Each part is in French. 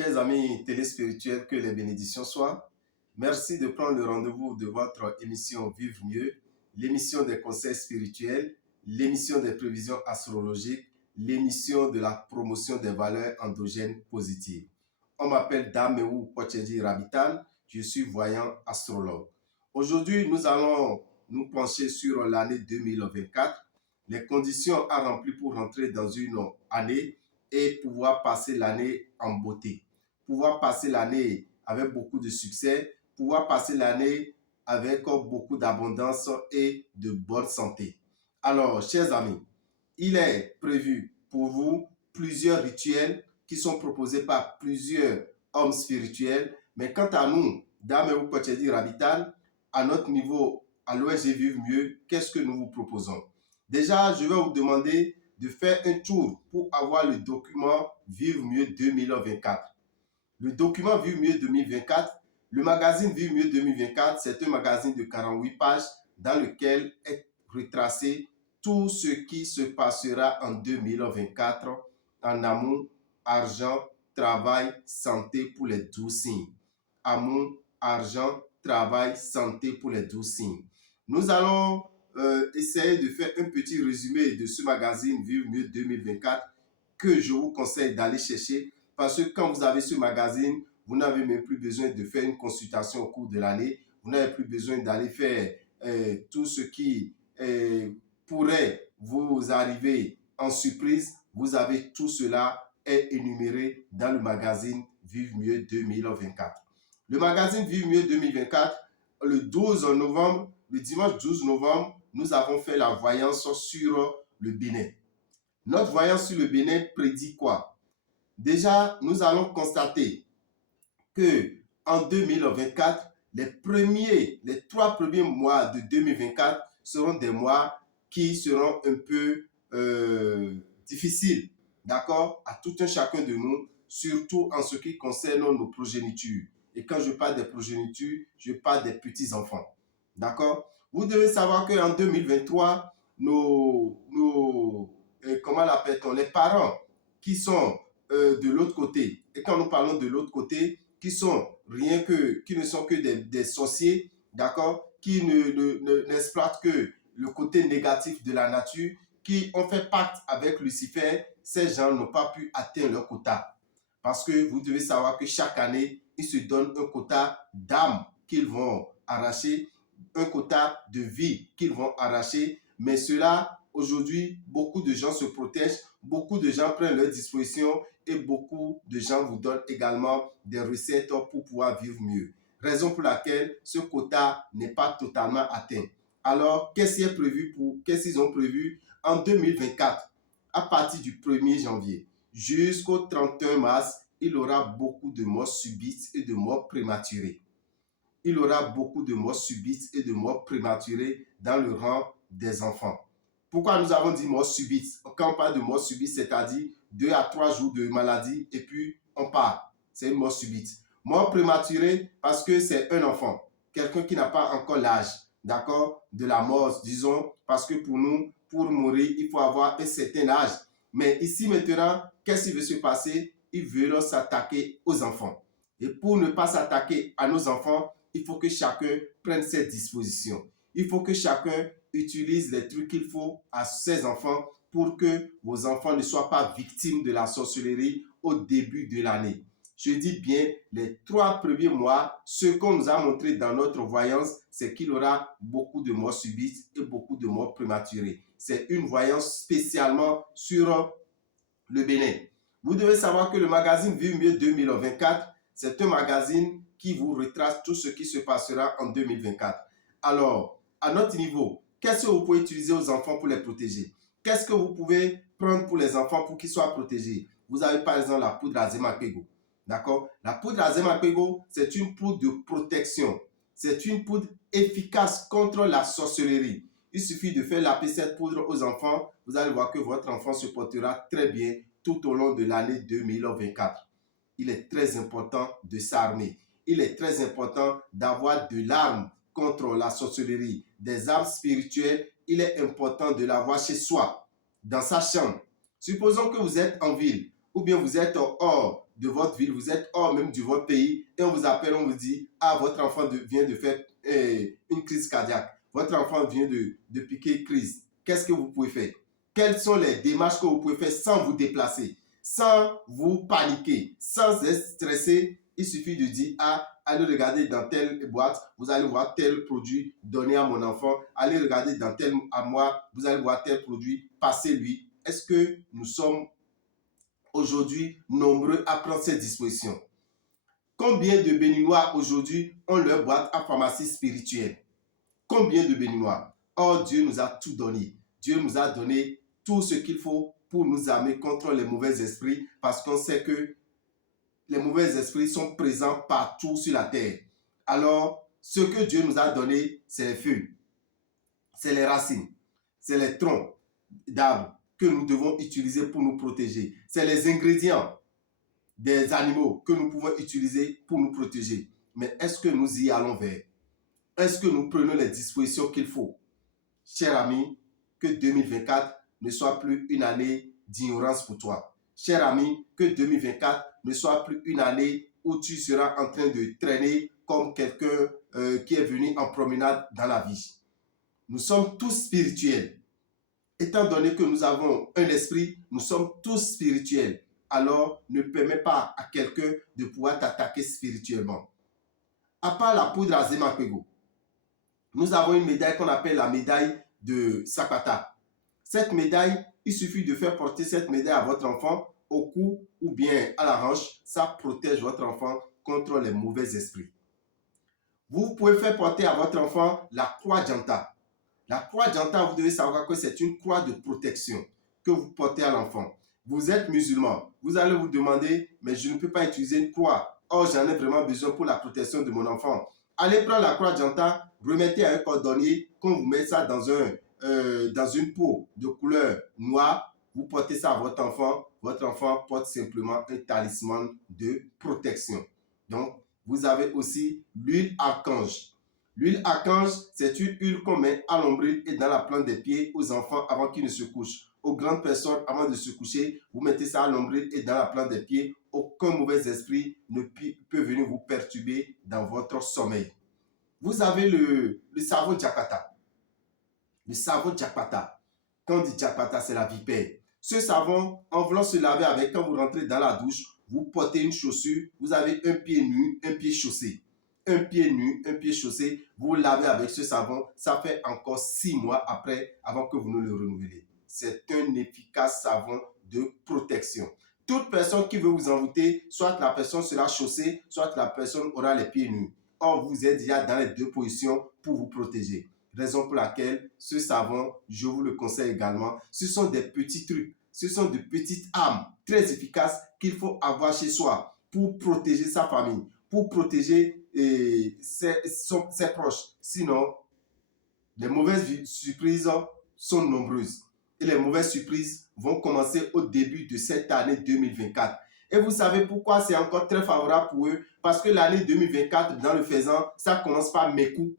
Chers amis téléspirituels, que les bénédictions soient. Merci de prendre le rendez-vous de votre émission Vivre mieux, l'émission des conseils spirituels, l'émission des prévisions astrologiques, l'émission de la promotion des valeurs endogènes positives. On m'appelle Dameou Pochedi Rabital, je suis voyant astrologue. Aujourd'hui, nous allons nous pencher sur l'année 2024, les conditions à remplir pour rentrer dans une année et pouvoir passer l'année en beauté, pouvoir passer l'année avec beaucoup de succès, pouvoir passer l'année avec beaucoup d'abondance et de bonne santé. Alors, chers amis, il est prévu pour vous plusieurs rituels qui sont proposés par plusieurs hommes spirituels, mais quant à nous, Dameou Pochedi Rabital, à notre niveau, à l'ONG Vive Mieux, qu'est-ce que nous vous proposons? Déjà, je vais vous demander de faire un tour pour avoir le document Vivre Mieux 2024. Le document Vivre Mieux 2024, le magazine Vivre Mieux 2024, c'est un magazine de 48 pages dans lequel est retracé tout ce qui se passera en 2024 en amour, argent, travail, santé pour les 12 signes. Amour, argent, travail, santé pour les 12 signes. Nous allons essayer de faire un petit résumé de ce magazine Vivre Mieux 2024 que je vous conseille d'aller chercher parce que quand vous avez ce magazine, vous n'avez même plus besoin de faire une consultation au cours de l'année. Vous n'avez plus besoin d'aller faire tout ce qui pourrait vous arriver en surprise. Vous avez tout cela est énuméré dans le magazine Vivre Mieux 2024. Le magazine Vivre Mieux 2024, le 12 novembre, le dimanche 12 novembre, nous avons fait la voyance sur le Bénin. Notre voyance sur le Bénin prédit quoi? Déjà, nous allons constater que en 2024, les 3 premiers mois de 2024 seront des mois qui seront un peu difficiles, d'accord, à tout un chacun de nous, surtout en ce qui concerne nos progénitures. Et quand je parle des progénitures, je parle des petits-enfants, d'accord? Vous devez savoir qu'en 2023, comment l'appelle-t-on, les parents qui sont de l'autre côté, et quand nous parlons de l'autre côté, qui ne sont que des sorciers, d'accord, qui n'exploitent que le côté négatif de la nature, qui ont fait pacte avec Lucifer, ces gens n'ont pas pu atteindre leur quota. Parce que vous devez savoir que chaque année, ils se donnent un quota d'âme qu'ils vont arracher, un quota de vie qu'ils vont arracher, mais cela, aujourd'hui, beaucoup de gens se protègent, beaucoup de gens prennent leurs dispositions et beaucoup de gens vous donnent également des recettes pour pouvoir vivre mieux. Raison pour laquelle ce quota n'est pas totalement atteint. Alors, qu'est-ce qu'ils ont prévu en 2024? À partir du 1er janvier jusqu'au 31 mars, il y aura beaucoup de morts subites et de morts prématurées. Il y aura beaucoup de morts subites et de morts prématurées dans le rang des enfants. Pourquoi nous avons dit mort subite? Quand on parle de mort subite, c'est-à-dire 2 à 3 jours de maladie et puis on part. C'est une mort subite. Mort prématurée parce que c'est un enfant, quelqu'un qui n'a pas encore l'âge, d'accord, de la mort, disons, parce que pour nous, pour mourir, il faut avoir un certain âge. Mais ici maintenant, qu'est-ce qui veut se passer? Ils veulent s'attaquer aux enfants. Et pour ne pas s'attaquer à nos enfants, il faut que chacun prenne ses dispositions. Il faut que chacun utilise les trucs qu'il faut à ses enfants pour que vos enfants ne soient pas victimes de la sorcellerie au début de l'année. Je dis bien, les 3 premiers mois, ce qu'on nous a montré dans notre voyance, c'est qu'il y aura beaucoup de morts subites et beaucoup de morts prématurées. C'est une voyance spécialement sur le Bénin. Vous devez savoir que le magazine Vivre Mieux 2024, c'est un magazine qui vous retrace tout ce qui se passera en 2024. Alors, à notre niveau, qu'est-ce que vous pouvez utiliser aux enfants pour les protéger? Qu'est-ce que vous pouvez prendre pour les enfants pour qu'ils soient protégés? Vous avez par exemple la poudre Azemapego. D'accord? La poudre Azemapego, c'est une poudre de protection. C'est une poudre efficace contre la sorcellerie. Il suffit de faire laver cette poudre aux enfants. Vous allez voir que votre enfant se portera très bien tout au long de l'année 2024. Il est très important de s'armer. Il est très important d'avoir de l'arme contre la sorcellerie, des armes spirituelles. Il est important de l'avoir chez soi, dans sa chambre. Supposons que vous êtes en ville ou bien vous êtes hors de votre ville, vous êtes hors même de votre pays et on vous appelle, on vous dit, ah, votre enfant vient de faire une crise cardiaque, votre enfant vient de piquer crise. Qu'est-ce que vous pouvez faire? Quelles sont les démarches que vous pouvez faire sans vous déplacer, sans vous paniquer, sans être stressé? Il suffit de dire, ah, allez regarder dans telle boîte, vous allez voir tel produit donné à mon enfant. Allez regarder dans tel armoire, vous allez voir tel produit, passez-lui. Est-ce que nous sommes aujourd'hui nombreux à prendre cette disposition? Combien de Béninois aujourd'hui ont leur boîte à pharmacie spirituelle? Combien de Béninois? Or, Dieu nous a tout donné. Dieu nous a donné tout ce qu'il faut pour nous armer contre les mauvais esprits, parce qu'on sait que les mauvais esprits sont présents partout sur la terre. Alors, ce que Dieu nous a donné, c'est les feuilles, c'est les racines, c'est les troncs d'arbres que nous devons utiliser pour nous protéger. C'est les ingrédients des animaux que nous pouvons utiliser pour nous protéger. Mais est-ce que nous y allons vers? Est-ce que nous prenons les dispositions qu'il faut? Cher ami, que 2024 ne soit plus une année d'ignorance pour toi. Cher ami, que 2024 ne soit plus une année où tu seras en train de traîner comme quelqu'un qui est venu en promenade dans la vie. Nous sommes tous spirituels. Étant donné que nous avons un esprit, nous sommes tous spirituels. Alors, ne permets pas à quelqu'un de pouvoir t'attaquer spirituellement. À part la poudre à Zemakwego, nous avons une médaille qu'on appelle la médaille de Sakata. Cette médaille, il suffit de faire porter cette médaille à votre enfant au cou ou bien à la hanche. Ça protège votre enfant contre les mauvais esprits. Vous pouvez faire porter à votre enfant la croix Janta. La croix Janta, vous devez savoir que c'est une croix de protection que vous portez à l'enfant. Vous êtes musulman, vous allez vous demander, mais je ne peux pas utiliser une croix. Or, j'en ai vraiment besoin pour la protection de mon enfant. Allez prendre la croix Janta, remettez à un cordonnier, quand vous mettez ça dans une peau de couleur noire, vous portez ça à votre enfant porte simplement un talisman de protection. Donc, vous avez aussi l'huile archange. L'huile archange, c'est une huile qu'on met à l'ombril et dans la plante des pieds aux enfants avant qu'ils ne se couchent. Aux grandes personnes, avant de se coucher, vous mettez ça à l'ombril et dans la plante des pieds. Aucun mauvais esprit ne peut venir vous perturber dans votre sommeil. Vous avez le savon Jakpata. Le savon Jakpata. Quand on dit Jakpata, c'est la vipère. Ce savon, en voulant se laver avec, quand vous rentrez dans la douche, vous portez une chaussure, vous avez un pied nu, un pied chaussé. Un pied nu, un pied chaussé, vous lavez avec ce savon, ça fait encore 6 mois après, avant que vous ne le renouvelez. C'est un efficace savon de protection. Toute personne qui veut vous envoûter, soit la personne sera chaussée, soit la personne aura les pieds nus. Or, vous êtes déjà dans les deux positions pour vous protéger. Raison pour laquelle ce savon, je vous le conseille également. Ce sont des petits trucs, ce sont de petites armes très efficaces qu'il faut avoir chez soi pour protéger sa famille, pour protéger ses proches. Sinon, les mauvaises surprises sont nombreuses. Et les mauvaises surprises vont commencer au début de cette année 2024. Et vous savez pourquoi c'est encore très favorable pour eux? Parce que l'année 2024, dans le faisant, ça commence par Mekou.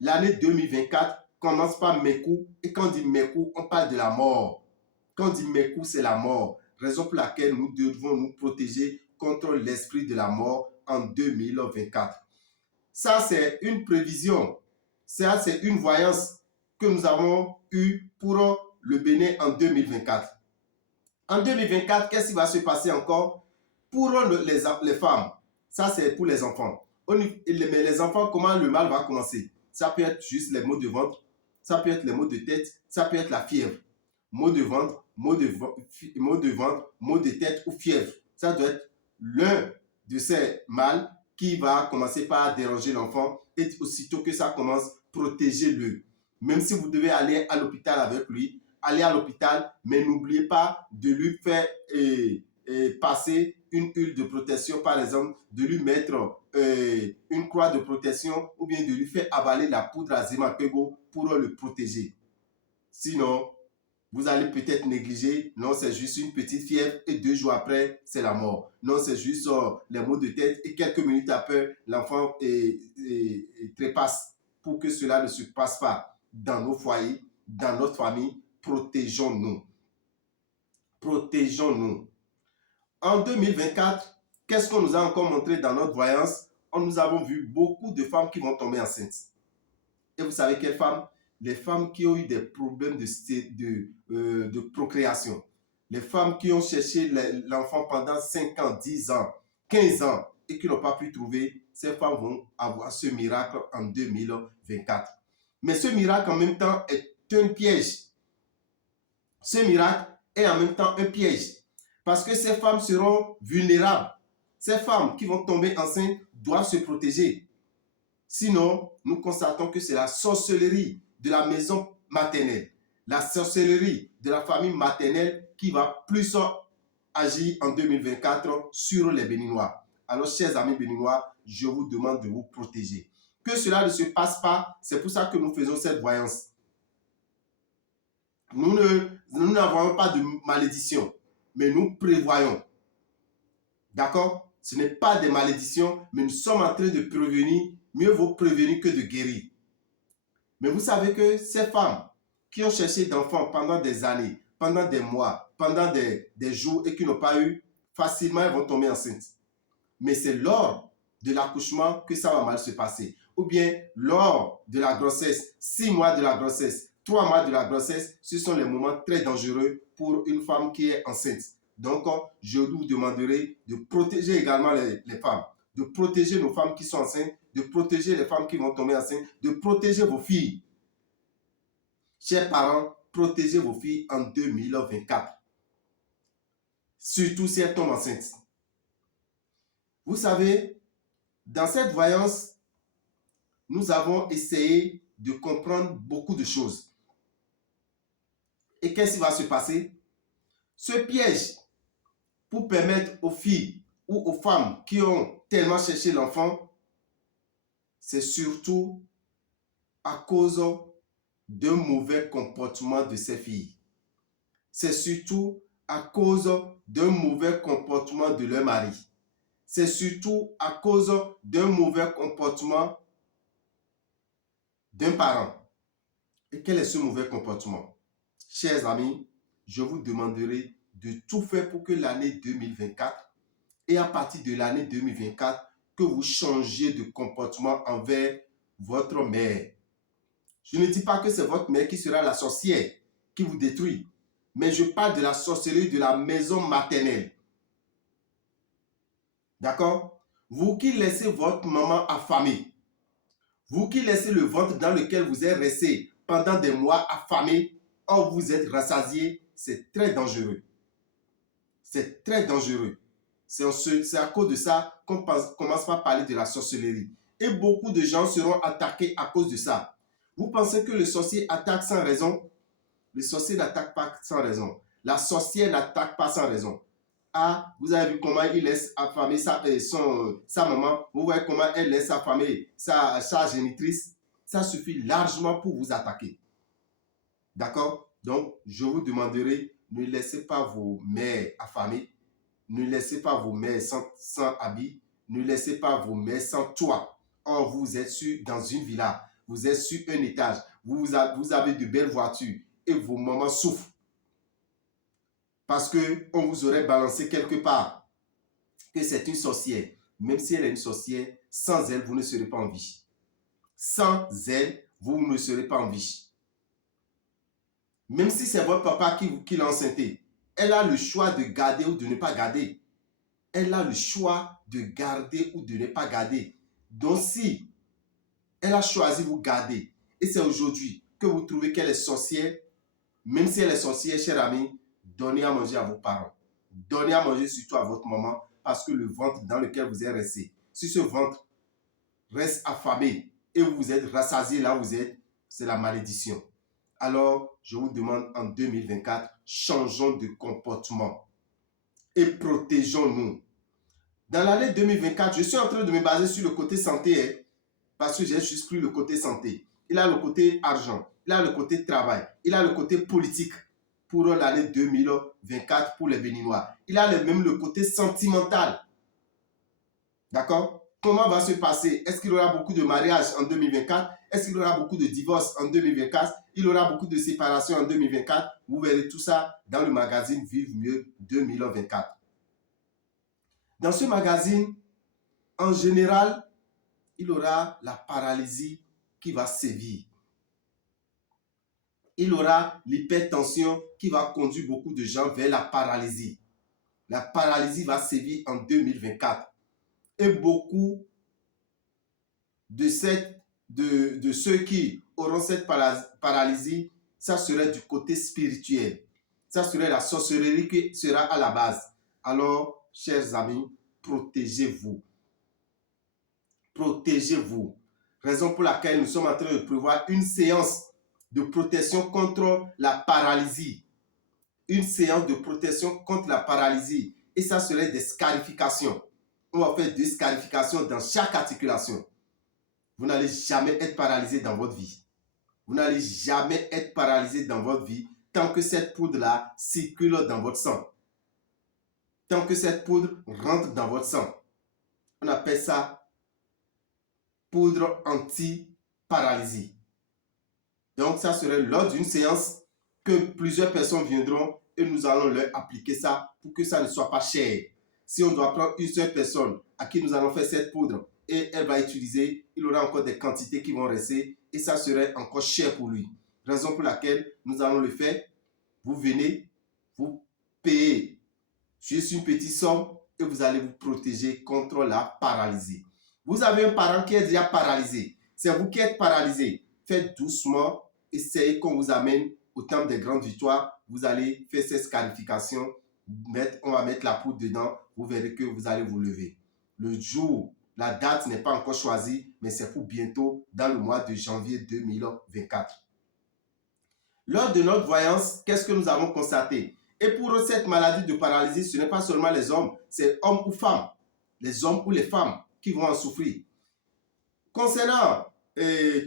L'année 2024 commence par Mekou. Et quand on dit Mekou, on parle de la mort. Quand on dit Mekou, c'est la mort. Raison pour laquelle nous devons nous protéger contre l'esprit de la mort en 2024. Ça, c'est une prévision. Ça, c'est une voyance que nous avons eue pour le Bénin en 2024. En 2024, qu'est-ce qui va se passer encore pour les femmes? Ça, c'est pour les enfants. Mais les enfants, comment le mal va commencer? Ça peut être juste les maux de ventre, ça peut être les maux de tête, ça peut être la fièvre. Maux de ventre, maux de tête ou fièvre. Ça doit être l'un de ces mâles qui va commencer par déranger l'enfant et aussitôt que ça commence, protégez-le. Même si vous devez aller à l'hôpital avec lui, allez à l'hôpital, mais n'oubliez pas de lui faire passer une huile de protection, par exemple, de lui mettre une croix de protection ou bien de lui faire avaler la poudre à Zemakwego pour le protéger. Sinon, vous allez peut-être négliger, non, c'est juste une petite fièvre et 2 jours après, c'est la mort. Non, c'est juste les maux de tête et quelques minutes après, l'enfant trépasse. Pour que cela ne se passe pas dans nos foyers, dans notre famille, protégeons-nous. Protégeons-nous. En 2024, Qu'est-ce qu'on nous a encore montré dans notre voyance? Nous avons vu beaucoup de femmes qui vont tomber enceintes. Et vous savez quelles femmes? Les femmes qui ont eu des problèmes de procréation. Les femmes qui ont cherché l'enfant pendant 5 ans, 10 ans, 15 ans et qui n'ont pas pu trouver, ces femmes vont avoir ce miracle en 2024. Mais ce miracle en même temps est un piège. Ce miracle est en même temps un piège. Parce que ces femmes seront vulnérables. Ces femmes qui vont tomber enceintes doivent se protéger. Sinon, nous constatons que c'est la sorcellerie de la maison maternelle, la sorcellerie de la famille maternelle qui va plus agir en 2024 sur les Béninois. Alors, chers amis béninois, je vous demande de vous protéger. Que cela ne se passe pas, c'est pour ça que nous faisons cette voyance. Nous n'avons pas de malédiction, mais nous prévoyons. D'accord? Ce n'est pas des malédictions, mais nous sommes en train de prévenir. Mieux vaut prévenir que de guérir. Mais vous savez que ces femmes qui ont cherché d'enfants pendant des années, pendant des mois, pendant des jours et qui n'ont pas eu, facilement elles vont tomber enceintes. Mais c'est lors de l'accouchement que ça va mal se passer. Ou bien lors de la grossesse, 6 mois de la grossesse, 3 mois de la grossesse, ce sont les moments très dangereux pour une femme qui est enceinte. Donc, je vous demanderai de protéger également les femmes, de protéger nos femmes qui sont enceintes, de protéger les femmes qui vont tomber enceintes, de protéger vos filles. Chers parents, protégez vos filles en 2024. Surtout si elles tombent enceintes. Vous savez, dans cette voyance, nous avons essayé de comprendre beaucoup de choses. Et qu'est-ce qui va se passer? Ce piège pour permettre aux filles ou aux femmes qui ont tellement cherché l'enfant, c'est surtout à cause d'un mauvais comportement de ces filles. C'est surtout à cause d'un mauvais comportement de leur mari. C'est surtout à cause d'un mauvais comportement d'un parent. Et quel est ce mauvais comportement? Chers amis, je vous demanderai de tout faire pour que l'année 2024 et à partir de l'année 2024, que vous changiez de comportement envers votre mère. Je ne dis pas que c'est votre mère qui sera la sorcière qui vous détruit, mais je parle de la sorcellerie de la maison maternelle. D'accord? Vous qui laissez votre maman affamée, vous qui laissez le ventre dans lequel vous êtes resté pendant des mois affamé, or vous êtes rassasié, c'est très dangereux. C'est très dangereux. C'est à cause de ça qu'on commence par parler de la sorcellerie. Et beaucoup de gens seront attaqués à cause de ça. Vous pensez que le sorcier attaque sans raison? Le sorcier n'attaque pas sans raison. La sorcière n'attaque pas sans raison. Ah, vous avez vu comment il laisse affamer sa maman. Vous voyez comment elle laisse affamer sa génitrice. Ça suffit largement pour vous attaquer. D'accord? Donc, je vous demanderai, ne laissez pas vos mères affamées. Ne laissez pas vos mères sans habit. Ne laissez pas vos mères sans toit. Or, vous êtes dans une villa. Vous êtes sur un étage. Vous avez de belles voitures. Et vos mamans souffrent. Parce qu'on vous aurait balancé quelque part que c'est une sorcière. Même si elle est une sorcière, sans elle, vous ne serez pas en vie. Sans elle, vous ne serez pas en vie. Même si c'est votre papa qui l'a enceinté, elle a le choix de garder ou de ne pas garder. Elle a le choix de garder ou de ne pas garder. Donc si elle a choisi de vous garder, et c'est aujourd'hui que vous trouvez qu'elle est sorcière, même si elle est sorcière, cher ami, donnez à manger à vos parents. Donnez à manger surtout à votre maman, parce que le ventre dans lequel vous êtes resté, si ce ventre reste affamé et vous êtes rassasié là où vous êtes, c'est la malédiction. Alors, je vous demande en 2024, changeons de comportement et protégeons-nous. Dans l'année 2024, je suis en train de me baser sur le côté santé, parce que j'ai juste pris le côté santé. Il a le côté argent, il a le côté travail, il a le côté politique pour l'année 2024 pour les Béninois. Il a même le côté sentimental. D'accord? Comment va se passer? Est-ce qu'il y aura beaucoup de mariages en 2024? Est-ce qu'il y aura beaucoup de divorces en 2024? Il y aura beaucoup de séparations en 2024? Vous verrez tout ça dans le magazine Vive Mieux 2024. Dans ce magazine, en général, il y aura la paralysie qui va sévir. Il y aura l'hypertension qui va conduire beaucoup de gens vers la paralysie. La paralysie va sévir en 2024. Et beaucoup de ceux qui auront cette paralysie, ça serait du côté spirituel. Ça serait la sorcellerie qui sera à la base. Alors, chers amis, protégez-vous. Protégez-vous. Raison pour laquelle nous sommes en train de prévoir une séance de protection contre la paralysie. Une séance de protection contre la paralysie. Et ça serait des scarifications. On va faire des scarifications dans chaque articulation. Vous n'allez jamais être paralysé dans votre vie. Vous n'allez jamais être paralysé dans votre vie tant que cette poudre-là circule dans votre sang. Tant que cette poudre rentre dans votre sang. On appelle ça poudre anti-paralysie. Donc, ça serait lors d'une séance que plusieurs personnes viendront et nous allons leur appliquer ça pour que ça ne soit pas cher. Si on doit prendre une seule personne à qui nous allons faire cette poudre et elle va utiliser, il aura encore des quantités qui vont rester et ça serait encore cher pour lui. Raison pour laquelle nous allons le faire. Vous venez, vous payez juste une petite somme et vous allez vous protéger contre la paralysie. Vous avez un parent qui est déjà paralysé. C'est vous qui êtes paralysé. Faites doucement. Essayez qu'on vous amène au temps des grandes victoires. Vous allez faire ces scarifications. On va mettre la poudre dedans. Vous verrez que vous allez vous lever. Le jour, la date n'est pas encore choisie, mais c'est pour bientôt dans le mois de janvier 2024. Lors de notre voyance, qu'est-ce que nous avons constaté? Et pour cette maladie de paralysie, ce n'est pas seulement les hommes, c'est hommes ou femmes. Les hommes ou les femmes qui vont en souffrir. Concernant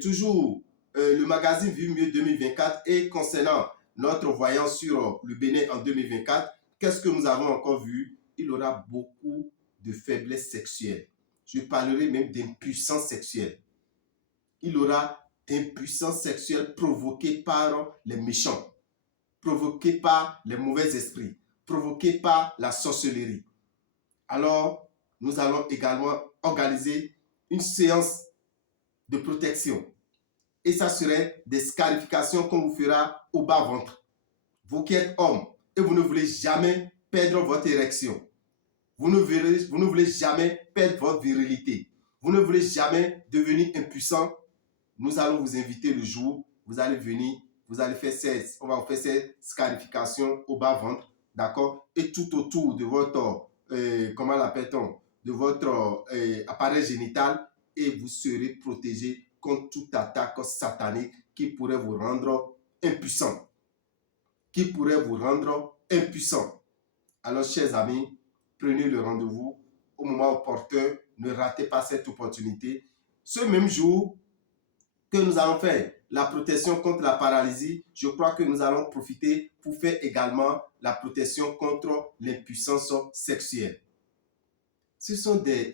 toujours le magazine Vive Mieux 2024 et concernant notre voyance sur le Bénin en 2024, qu'est-ce que nous avons encore vu? Il y aura beaucoup de faiblesse sexuelle. Je parlerai même d'impuissance sexuelle. Il y aura d'impuissance sexuelle provoquée par les méchants, provoquée par les mauvais esprits, provoquée par la sorcellerie. Alors, nous allons également organiser une séance de protection. Et ça serait des scarifications qu'on vous fera au bas-ventre. Vous qui êtes homme et vous ne voulez jamais perdre votre érection. Vous ne voulez jamais perdre votre virilité. Vous ne voulez jamais devenir impuissant. Nous allons vous inviter le jour. Vous allez venir. Vous allez faire on va vous faire cette scarification au bas-ventre. D'accord? Et tout autour de votre, comment l'appelle-t-on? De votre appareil génital. Et vous serez protégé contre toute attaque satanique qui pourrait vous rendre impuissant. Qui pourrait vous rendre impuissant. Alors, chers amis, prenez le rendez-vous au moment opportun. Ne ratez pas cette opportunité. Ce même jour que nous allons faire la protection contre la paralysie, je crois que nous allons profiter pour faire également la protection contre l'impuissance sexuelle. Ce sont des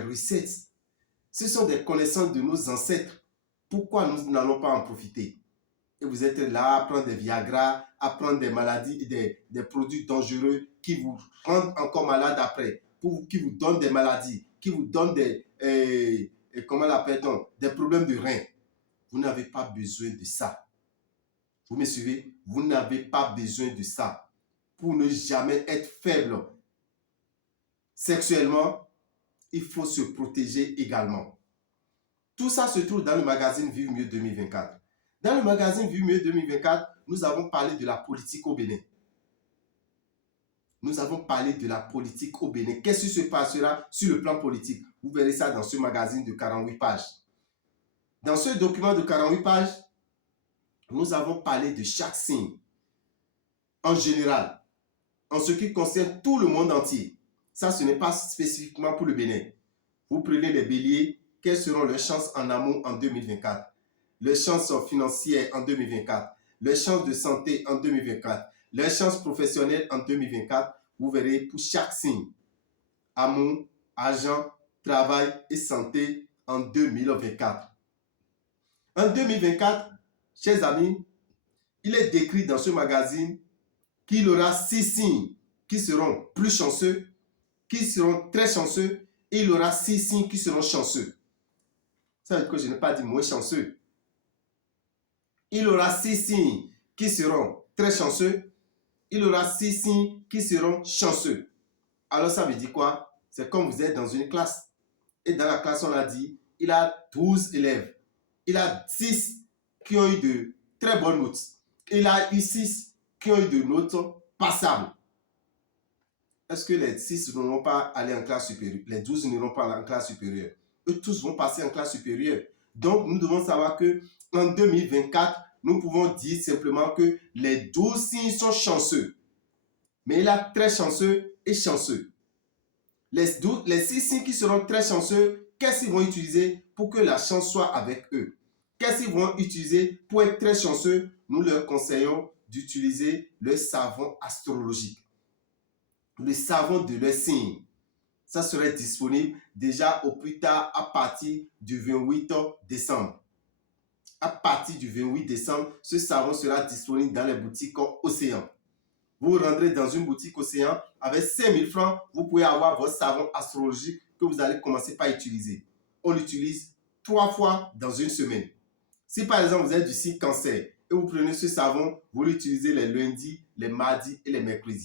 recettes. Ce sont des connaissances de nos ancêtres. Pourquoi nous n'allons pas en profiter? Et vous êtes là à prendre des Viagra, à prendre des maladies, des produits dangereux qui vous rendent encore malade après, qui vous donnent des maladies, qui vous donnent comment l'appelle-t-on, des problèmes de reins. Vous n'avez pas besoin de ça. Vous me suivez? Vous n'avez pas besoin de ça. Pour ne jamais être faible sexuellement, il faut se protéger également. Tout ça se trouve dans le magazine Vive Mieux 2024. Dans le magazine Vive Mieux 2024, nous avons parlé de la politique au Bénin. Nous avons parlé de la politique au Bénin. Qu'est-ce qui se passera sur le plan politique? Vous verrez ça dans ce magazine de 48 pages. Dans ce document de 48 pages, nous avons parlé de chaque signe en général, en ce qui concerne tout le monde entier. Ça, ce n'est pas spécifiquement pour le Bénin. Vous prenez les béliers, quelles seront leurs chances en amour en 2024, leurs chances financières en 2024, leurs chances de santé en 2024, leurs chances professionnelles en 2024. Vous verrez pour chaque signe, amour, argent, travail et santé en 2024. En 2024, chers amis, il est décrit dans ce magazine qu'il y aura 6 signes qui seront plus chanceux qui seront très chanceux et il y aura 6 signes qui seront chanceux. Ça veut dire que je n'ai pas dit moins chanceux. Il y aura 6 signes qui seront très chanceux. Il y aura 6 signes qui seront chanceux. Alors ça veut dire quoi? C'est comme vous êtes dans une classe. Et dans la classe, on a dit, il a 12 élèves. Il a 6 qui ont eu de très bonnes notes. Il a eu 6 qui ont eu de notes passables. Est-ce que les 6 ne vont pas aller en classe supérieure? Les 12 n'iront pas en classe supérieure. Eux tous vont passer en classe supérieure. Donc, nous devons savoir que en 2024, nous pouvons dire simplement que les 12 signes sont chanceux. Mais il a très chanceux et chanceux. Les 6 signes qui seront très chanceux, qu'est-ce qu'ils vont utiliser pour que la chance soit avec eux? Qu'est-ce qu'ils vont utiliser pour être très chanceux? Nous leur conseillons d'utiliser le savon astrologique. Le savon de leur signe. Ça serait disponible déjà au plus tard à partir du 28 décembre. À partir du 28 décembre, ce savon sera disponible dans les boutiques Océan. Vous rentrez dans une boutique Océan, avec 5000 francs, vous pouvez avoir votre savon astrologique que vous allez commencer par utiliser. On l'utilise 3 fois dans une semaine. Si par exemple vous êtes du signe Cancer et vous prenez ce savon, vous l'utilisez les lundis, les mardis et les mercredis.